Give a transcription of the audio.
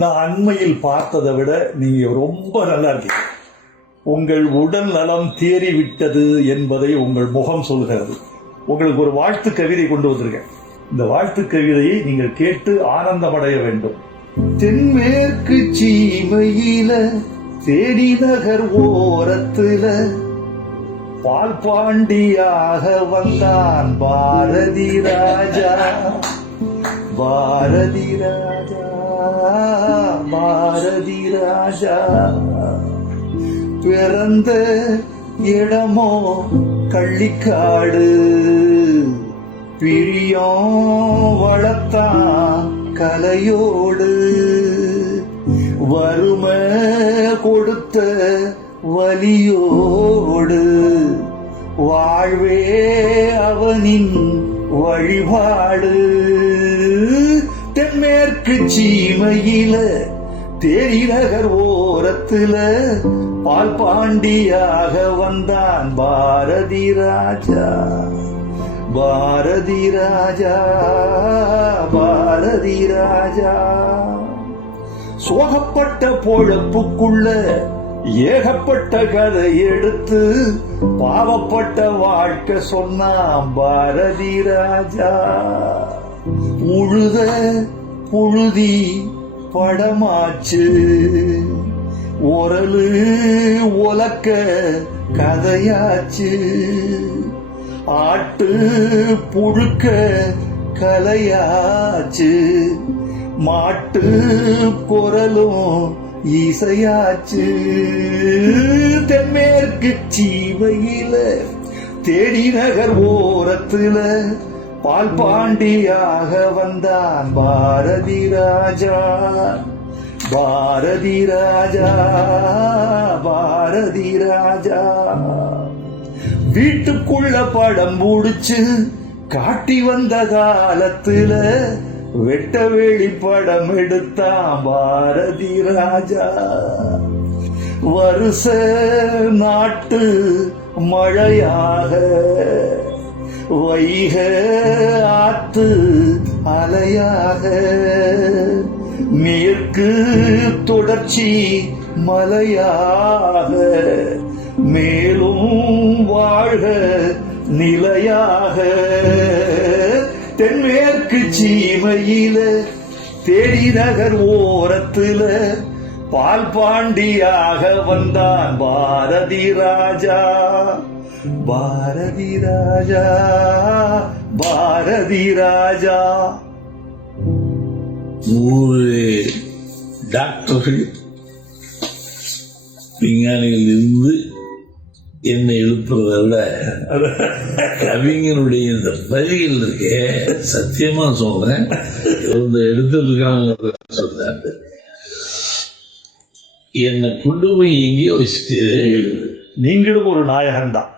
நான் அண்மையில் பார்த்ததை விட நீங்க ரொம்ப நல்லா இருக்கீங்க. உங்கள் உடல் நலம் தேறிவிட்டது என்பதை உங்கள் முகம் சொல்கிறது. உங்களுக்கு ஒரு வாழ்த்து கவிதை கொண்டு வந்திருக்கேன். இந்த வாழ்த்து கவிதையை நீங்கள் கேட்டு ஆனந்தமடைய வேண்டும். தென்மேற்கு சீமையில தேடி நகர் ஓரத்துல பால் பாண்டியாக வந்தான் பாரதி ராஜா. பாரதி ராஜா, பாரதி ராஜா. பிறந்த இடமோ கள்ளிக்காடு, பிரியம் வளர்த்தான் கலையோடு. வறுமை கொடுத்த வலியோடு வாழ்வே அவனின் வழிபாடு. தென்மேற்கு சீமையில தேரி நகர் ஓரத்துல பால் பாண்டியாக வந்தான் பாரதி ராஜா. பாரதி ராஜா, பாரதி ராஜா. சோகப்பட்ட பொழப்புக்குள்ள ஏகப்பட்ட கதை எடுத்து பாவப்பட்ட வாழ்க்கை சொன்னான் பாரதி ராஜா. உழுத புழுதி படமாச்சு, ஒரலு ஒலக்க கதையாச்சு. ஆட்டு புழுக்க கலையாச்சு, மாட்டு குரலும் இசையாச்சு. தென்மேற்கு சீமையில தேடி நகர் ஓரத்துல பால் பாண்டியாக வந்தான் பாரதி ராஜா. பாரதி ராஜா, பாரதி ராஜா. வீட்டுக்குள்ள படம் முடிச்சு காட்டி வந்த காலத்துல வெட்ட வெளி படம் எடுத்தான் பாரதி ராஜா. வருஷ நாட்டு மழையாக வைக ஆத்து அலையாக மேற்கு தொடர்ச்சி மலையாக மேலும் வாழ்க நிலையாக. தென்மேற்கு சீமையில தேடி நகர் ஓரத்துல பால் பாண்டியாக வந்தான் பாரதி ராஜா. பாரதி ராஜா, பாரதி ராஜா. டாக்டர்கள் விஞ்ஞானிகள் இருந்து என்னை எழுப்புறதை விட கவிஞனுடைய இந்த வரிகள் இருக்கே, சத்தியமா சொல்றேன், இந்த எடுத்திருக்காங்க சொல்றாங்க. என்னை கொண்டு போய் எங்கேயோ வச்சுட்டு நீங்களும் ஒரு நாயகன் தான்.